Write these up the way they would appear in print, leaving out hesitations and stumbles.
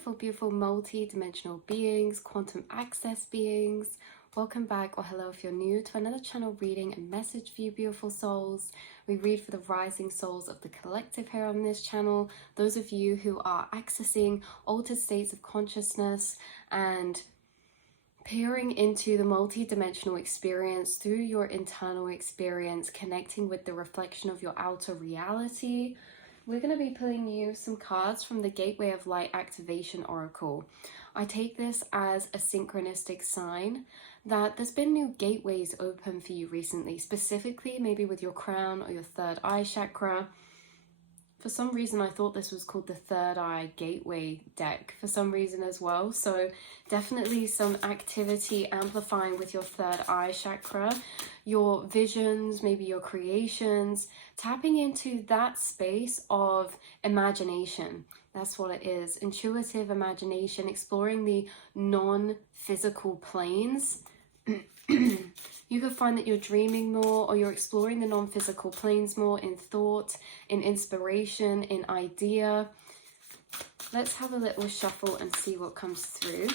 beautiful, beautiful multi-dimensional beings, quantum access beings. Welcome back, or hello if you're new, to another channel reading and message for you beautiful souls. We read for the rising souls of the collective here on this channel. Those of you who are accessing altered states of consciousness and peering into the multi-dimensional experience through your internal experience, connecting with the reflection of your outer reality. We're going to be pulling you some cards from the Gateway of Light Activation Oracle. I take this as a synchronistic sign that there's been new gateways open for you recently, specifically maybe with your crown or your third eye chakra. For some reason, I thought this was called the Third Eye Gateway deck for some reason as well. So definitely some activity amplifying with your third eye chakra, your visions, maybe your creations, tapping into that space of imagination. That's what it is. Intuitive imagination, exploring the non-physical planes. You could find that you're dreaming more, or you're exploring the non-physical planes more in thought, in inspiration, in idea. Let's have a little shuffle and see what comes through.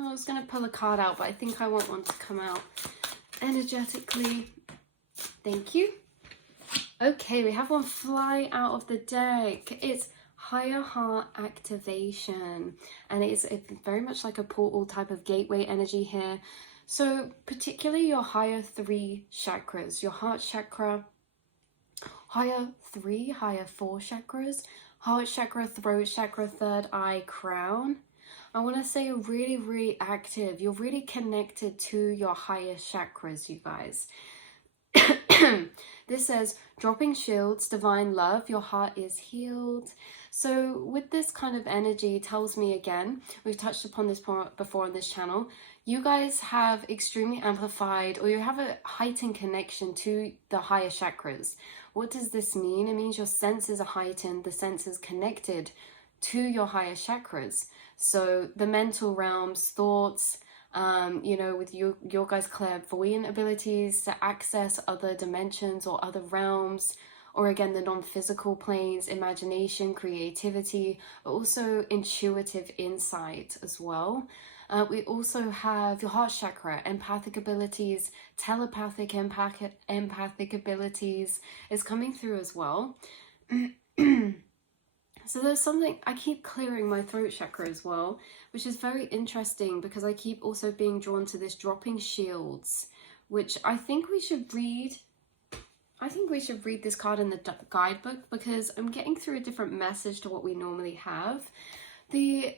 I was going to pull a card out, but I think I want one to come out energetically. Thank you. Okay, we have one fly out of the deck. It's Higher Heart Activation, and it's very much like a portal type of gateway energy here. So particularly your higher three chakras, your heart chakra, higher four chakras, heart chakra, throat chakra, third eye, crown. I want to say you're really active. You're really connected to your higher chakras, you guys. This says, dropping shields, divine love, your heart is healed. So with this kind of energy, tells me again, we've touched upon this before on this channel, you guys have extremely amplified, or you have a heightened connection to the higher chakras. What does this mean? It means your senses are heightened, the senses connected to your higher chakras. So the mental realms, thoughts, with your guys' clairvoyant abilities to access other dimensions or other realms, or again the non-physical planes, imagination, creativity, but also intuitive insight as well. We also have your heart chakra, empathic abilities, telepathic, empathic abilities is coming through as well. So there's something, I keep clearing my throat chakra as well, which is very interesting because I keep also being drawn to this dropping shields, which I think we should read. I think we should read this card in the guidebook because I'm getting through a different message to what we normally have. The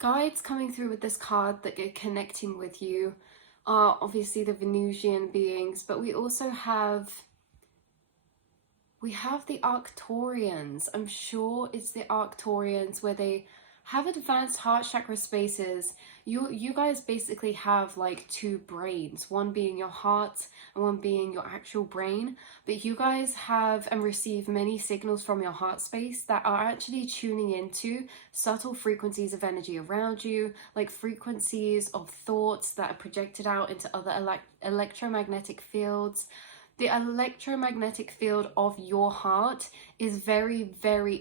guides coming through with this card that are connecting with you are obviously the Venusian beings, but we also have the Arcturians. I'm sure it's the Arcturians where they have advanced heart chakra spaces. You guys basically have like two brains, one being your heart and one being your actual brain. But you guys have and receive many signals from your heart space that are actually tuning into subtle frequencies of energy around you, like frequencies of thoughts that are projected out into other electromagnetic fields. The electromagnetic field of your heart is very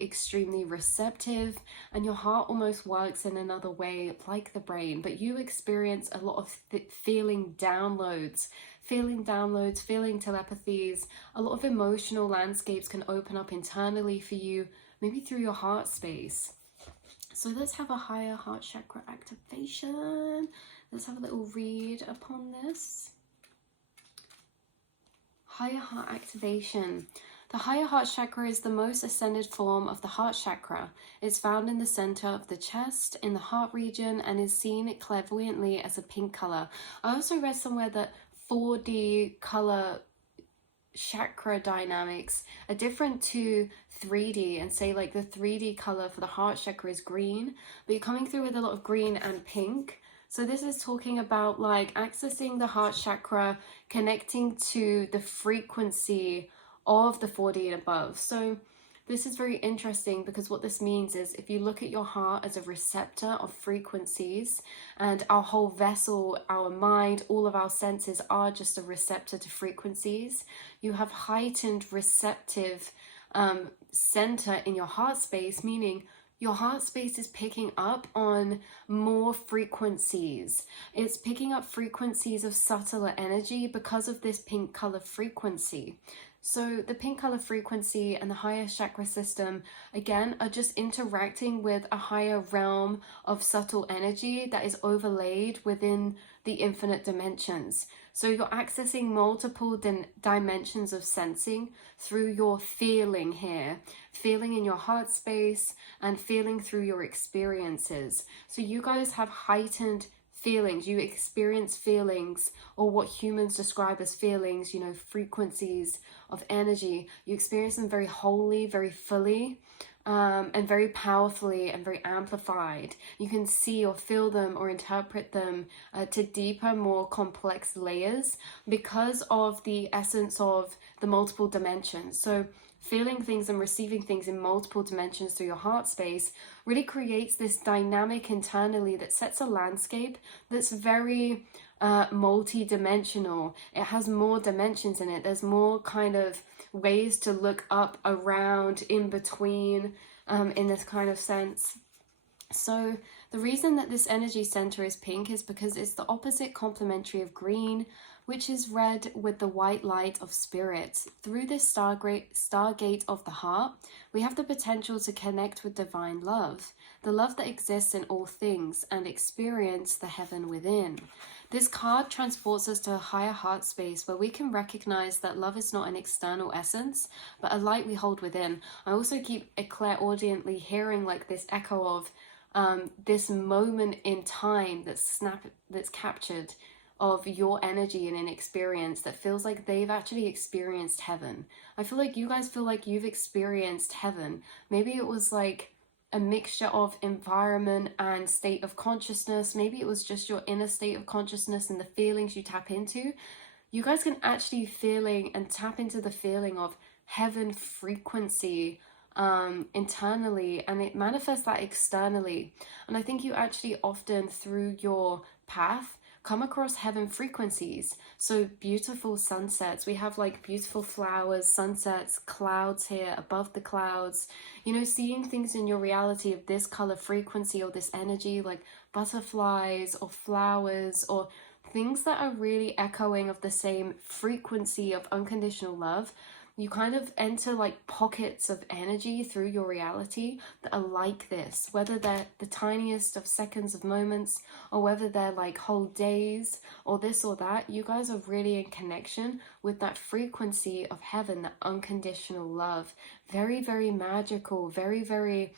extremely receptive, and your heart almost works in another way like the brain, but you experience a lot of feeling downloads, feeling telepathies. A lot of emotional landscapes can open up internally for you, maybe through your heart space. So let's have a higher heart chakra activation. Let's have a little read upon this. Higher heart activation. The higher heart chakra is the most ascended form of the heart chakra. It's found in the center of the chest, in the heart region, and is seen clairvoyantly as a pink color. I also read somewhere that 4D color chakra dynamics are different to 3D, and say like the 3D color for the heart chakra is green, but you're coming through with a lot of green and pink. So this is talking about like accessing the heart chakra, connecting to the frequency of the 4D and above. So This is very interesting because what this means is if you look at your heart as a receptor of frequencies, and our whole vessel, our mind, all of our senses are just a receptor to frequencies, you have heightened receptive center in your heart space, meaning your heart space is picking up on more frequencies. It's picking up frequencies of subtler energy because of this pink color frequency. So the pink color frequency and the higher chakra system, again, are just interacting with a higher realm of subtle energy that is overlaid within the infinite dimensions. So you're accessing multiple dimensions of sensing through your feeling here, feeling in your heart space and feeling through your experiences. So you guys have heightened feelings. You experience feelings, or what humans describe as feelings, you know, frequencies of energy. You experience them very wholly, very fully, and very powerfully and very amplified. You can see or feel them or interpret them to deeper, more complex layers because of the essence of the multiple dimensions. So feeling things and receiving things in multiple dimensions through your heart space really creates this dynamic internally that sets a landscape that's very multi-dimensional. It has more dimensions in it. There's more kind of ways to look up, around, in between, in this kind of sense. So the reason that this energy center is pink is because it's the opposite complementary of green, which is red with the white light of spirit. Through this stargate of the heart, we have the potential to connect with divine love, the love that exists in all things, and experience the heaven within. This card transports us to a higher heart space where we can recognize that love is not an external essence, but a light we hold within. I also keep clairaudiently hearing like this echo of this moment in time that's captured of your energy and an experience that feels like they've actually experienced heaven. I feel like you guys feel like you've experienced heaven. Maybe it was like a mixture of environment and state of consciousness. Maybe it was just your inner state of consciousness and the feelings you tap into. You guys can actually feeling and tap into the feeling of heaven frequency internally, and it manifests that externally. And I think you actually often through your path come across heaven frequencies. So beautiful sunsets. We have like beautiful flowers, sunsets, clouds here above the clouds. You know, seeing things in your reality of this color frequency or this energy, like butterflies or flowers or things that are really echoing of the same frequency of unconditional love. You kind of enter like pockets of energy through your reality that are like this, whether they're the tiniest of seconds of moments or whether they're like whole days or this or that. You guys are really in connection with that frequency of heaven, that unconditional love. Very, very magical, very, very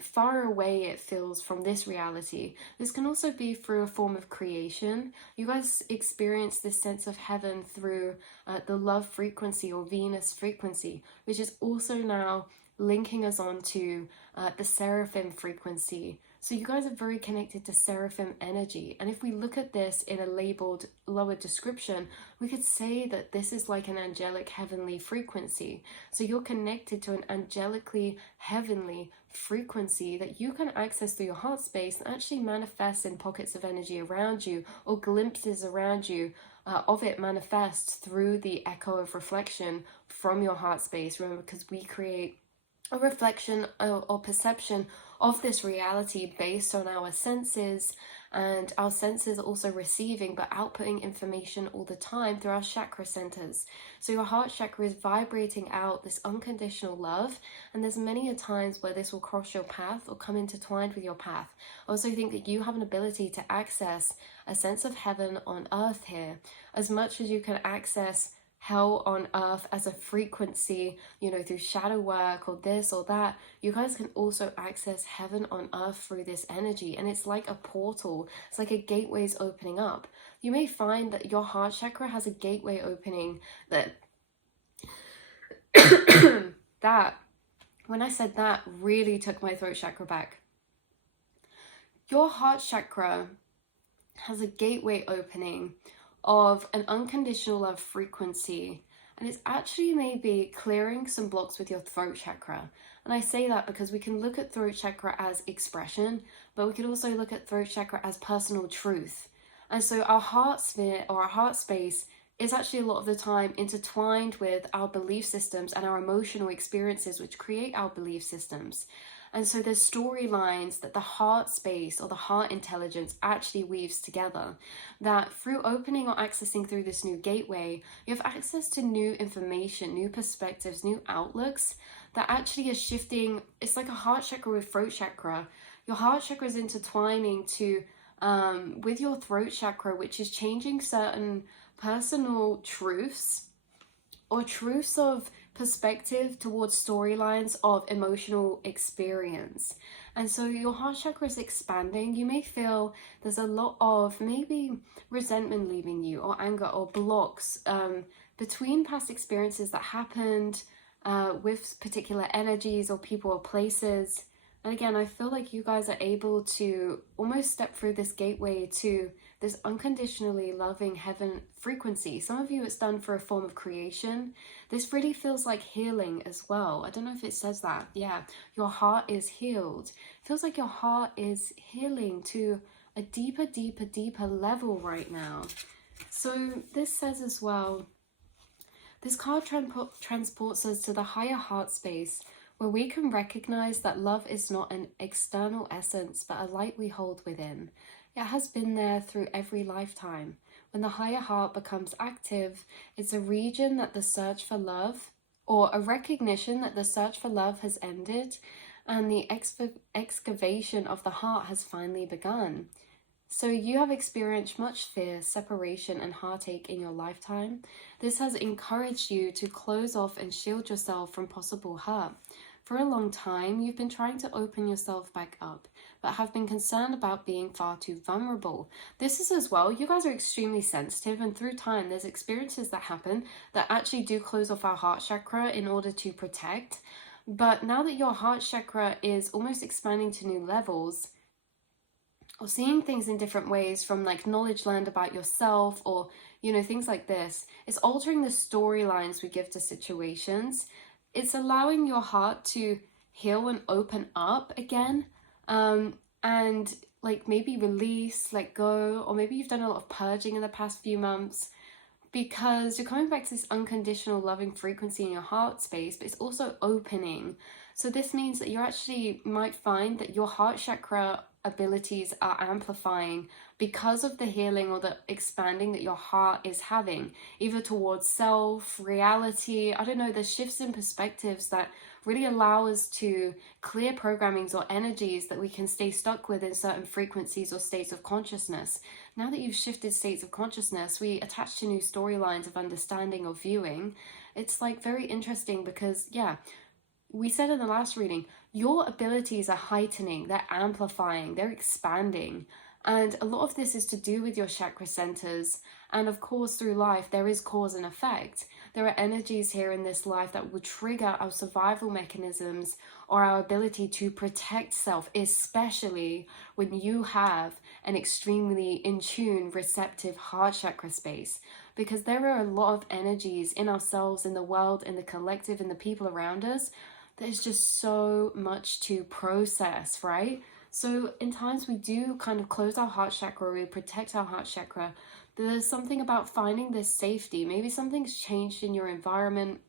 far away it feels from this reality. This can also be through a form of creation. You guys experience this sense of heaven through the love frequency or Venus frequency, which is also now linking us on to the seraphim frequency. So you guys are very connected to seraphim energy. And if we look at this in a labeled lower description, we could say that this is like an angelic heavenly frequency. So you're connected to an angelically heavenly frequency that you can access through your heart space and actually manifest in pockets of energy around you or glimpses around you of it manifest through the echo of reflection from your heart space. Remember, because we create a reflection or perception of this reality based on our senses, and our senses are also receiving but outputting information all the time through our chakra centers. So your heart chakra is vibrating out this unconditional love, and there's many a times where this will cross your path or come intertwined with your path. I also think that you have an ability to access a sense of heaven on earth here as much as you can access hell on earth as a frequency, you know, through shadow work or this or that. You guys can also access heaven on earth through this energy, and it's like a portal. It's like a gateway's opening up. You may find that your heart chakra has a gateway opening that that when I said that really took my throat chakra back. Your heart chakra has a gateway opening of an unconditional love frequency And it's actually maybe clearing some blocks with your throat chakra. And I say that because we can look at throat chakra as expression, but we could also look at throat chakra as personal truth. And so our heart sphere or our heart space is actually a lot of the time intertwined with our belief systems and our emotional experiences, which create our belief systems. And so there's storylines that the heart space or the heart intelligence actually weaves together, that through opening or accessing through this new gateway, you have access to new information, new perspectives, new outlooks that actually are shifting. It's like a heart chakra with throat chakra. Your heart chakra is intertwining to with your throat chakra, which is changing certain personal truths or truths of perspective towards storylines of emotional experience. And so your heart chakra is expanding. You may feel there's a lot of maybe resentment leaving you, or anger, or blocks between past experiences that happened with particular energies or people or places. And again, I feel like you guys are able to almost step through this gateway to this unconditionally loving heaven frequency. Some of you, it's done for a form of creation. This really feels like healing as well. I don't know if it says that. Yeah, your heart is healed. It feels like your heart is healing to a deeper, deeper, deeper level right now. So this says as well, this card transports us to the higher heart space, where we can recognize that love is not an external essence, but a light we hold within. It has been there through every lifetime. When the higher heart becomes active, it's a region that the search for love, or a recognition that the search for love has ended, and the excavation of the heart has finally begun. So you have experienced much fear, separation, and heartache in your lifetime. This has encouraged you to close off and shield yourself from possible hurt. For a long time, you've been trying to open yourself back up, but have been concerned about being far too vulnerable. This is as well, you guys are extremely sensitive, and through time, there's experiences that happen that actually do close off our heart chakra in order to protect. But now that your heart chakra is almost expanding to new levels, or seeing things in different ways, from like knowledge learned about yourself, or things like this, it's altering the storylines we give to situations. It's allowing your heart to heal and open up again, and like maybe release, let go, or maybe you've done a lot of purging in the past few months, because you're coming back to this unconditional loving frequency in your heart space, but it's also opening. So this means that you actually might find that your heart chakra abilities are amplifying because of the healing or the expanding that your heart is having, either towards self, reality. I don't know, there's shifts in perspectives that really allow us to clear programmings or energies that we can stay stuck with in certain frequencies or states of consciousness. Now that you've shifted states of consciousness, we attach to new storylines of understanding or viewing. It's like very interesting because, yeah, we said in the last reading, your abilities are heightening, they're amplifying, they're expanding. And a lot of this is to do with your chakra centers. And of course, through life, there is cause and effect. There are energies here in this life that will trigger our survival mechanisms or our ability to protect self, especially when you have an extremely in tune, receptive heart chakra space. Because there are a lot of energies in ourselves, in the world, in the collective, in the people around us. There's just so much to process, right? So in times we do kind of close our heart chakra, we protect our heart chakra. There's something about finding this safety. Maybe something's changed in your environment.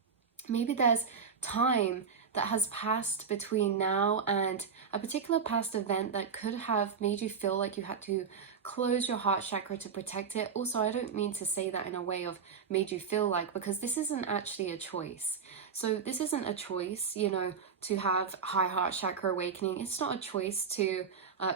Maybe there's time that has passed between now and a particular past event that could have made you feel like you had to close your heart chakra to protect it. Also, I don't mean to say that in a way of made you feel like, because this isn't actually a choice. So this isn't a choice, to have high heart chakra awakening. It's not a choice to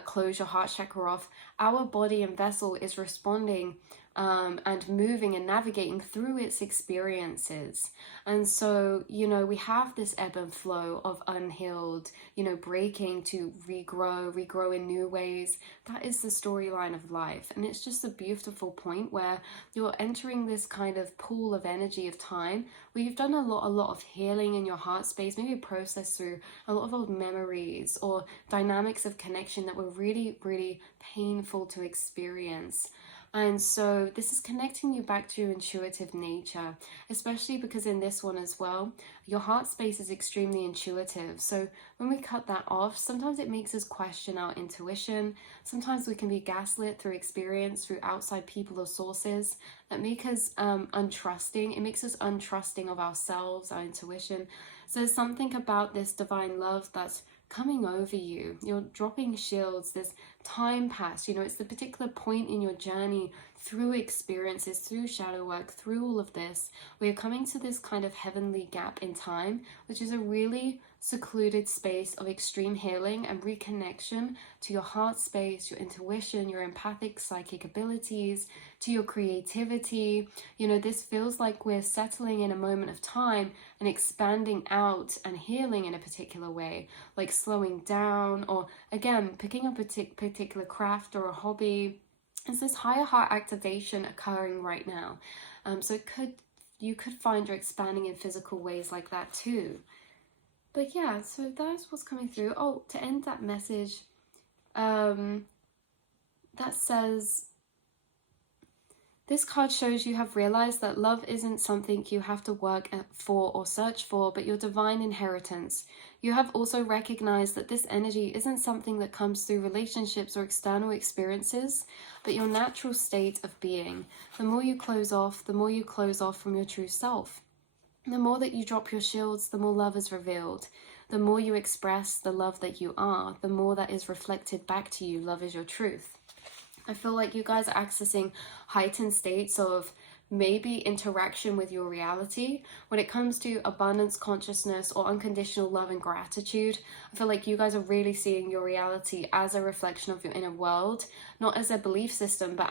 close your heart chakra off. Our body and vessel is responding and moving and navigating through its experiences. And so, we have this ebb and flow of unhealed, breaking to regrow in new ways. That is the storyline of life. And it's just a beautiful point where you're entering this kind of pool of energy of time where you've done a lot of healing in your heart space, maybe processed through a lot of old memories or dynamics of connection that were really, really painful to experience. And so this is connecting you back to your intuitive nature, especially because in this one as well, your heart space is extremely intuitive. So when we cut that off, sometimes it makes us question our intuition. Sometimes we can be gaslit through experience, through outside people or sources that make us untrusting. It makes us untrusting of ourselves, our intuition. So there's something about this divine love that's coming over you. You're dropping shields. There's time passed. It's the particular point in your journey through experiences, through shadow work, through all of this, where you're coming to this kind of heavenly gap in time, which is a really secluded space of extreme healing and reconnection to your heart space, your intuition, your empathic psychic abilities, to your creativity. This feels like we're settling in a moment of time and expanding out and healing in a particular way, like slowing down, or again picking up a particular craft or a hobby. It's this higher heart activation occurring right now. So you could find you're expanding in physical ways like that too. But yeah, so that's what's coming through. Oh, to end that message, that says, this card shows you have realized that love isn't something you have to work for or search for, but your divine inheritance. You have also recognized that this energy isn't something that comes through relationships or external experiences, but your natural state of being. The more you close off, the more you close off from your true self. The more that you drop your shields, the more love is revealed. The more you express the love that you are, the more that is reflected back to you. Love is your truth. I feel like you guys are accessing heightened states of maybe interaction with your reality. When it comes to abundance consciousness or unconditional love and gratitude, I feel like you guys are really seeing your reality as a reflection of your inner world, not as a belief system, but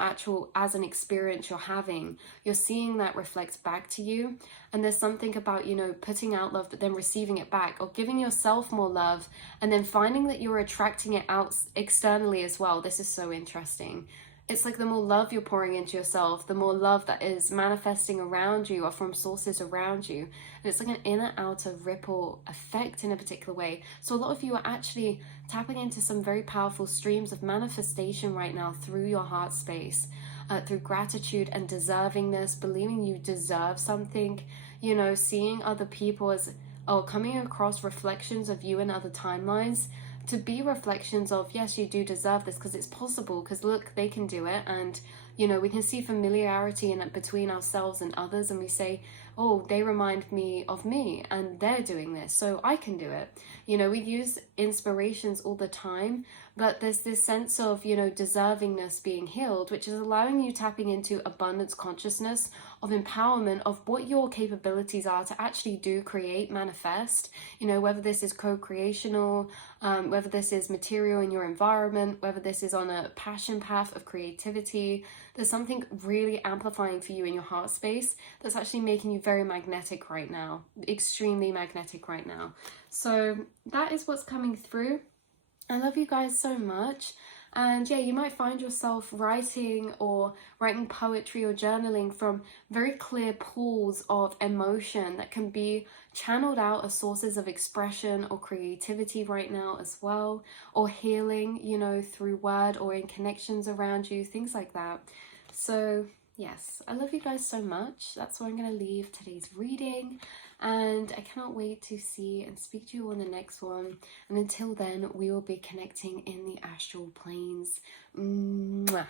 as an experience you're having. You're seeing that reflect back to you. And there's something about, putting out love, but then receiving it back, or giving yourself more love, and then finding that you're attracting it out externally as well. This is so interesting. It's like the more love you're pouring into yourself, the more love that is manifesting around you or from sources around you. And it's like an inner outer ripple effect in a particular way. So a lot of you are actually tapping into some very powerful streams of manifestation right now through your heart space, through gratitude and deservingness, believing you deserve something, seeing other people as, coming across reflections of you in other timelines, to be reflections of, yes, you do deserve this because it's possible, because look, they can do it. And we can see familiarity in it between ourselves and others, and we say, oh, they remind me of me and they're doing this, so I can do it. We use inspirations all the time, but there's this sense of, deservingness being healed, which is allowing you tapping into abundance consciousness, of empowerment, of what your capabilities are to actually do, create, manifest, whether this is co-creational, whether this is material in your environment, whether this is on a passion path of creativity. There's something really amplifying for you in your heart space that's actually making you very magnetic right now, extremely magnetic right now. So that is what's coming through. I love you guys so much. And yeah, you might find yourself writing poetry or journaling from very clear pools of emotion that can be channeled out as sources of expression or creativity right now as well, or healing, through word or in connections around you, things like that. So yes, I love you guys so much. That's where I'm going to leave today's reading. And I cannot wait to see and speak to you on the next one. And until then, we will be connecting in the astral planes. Mwah.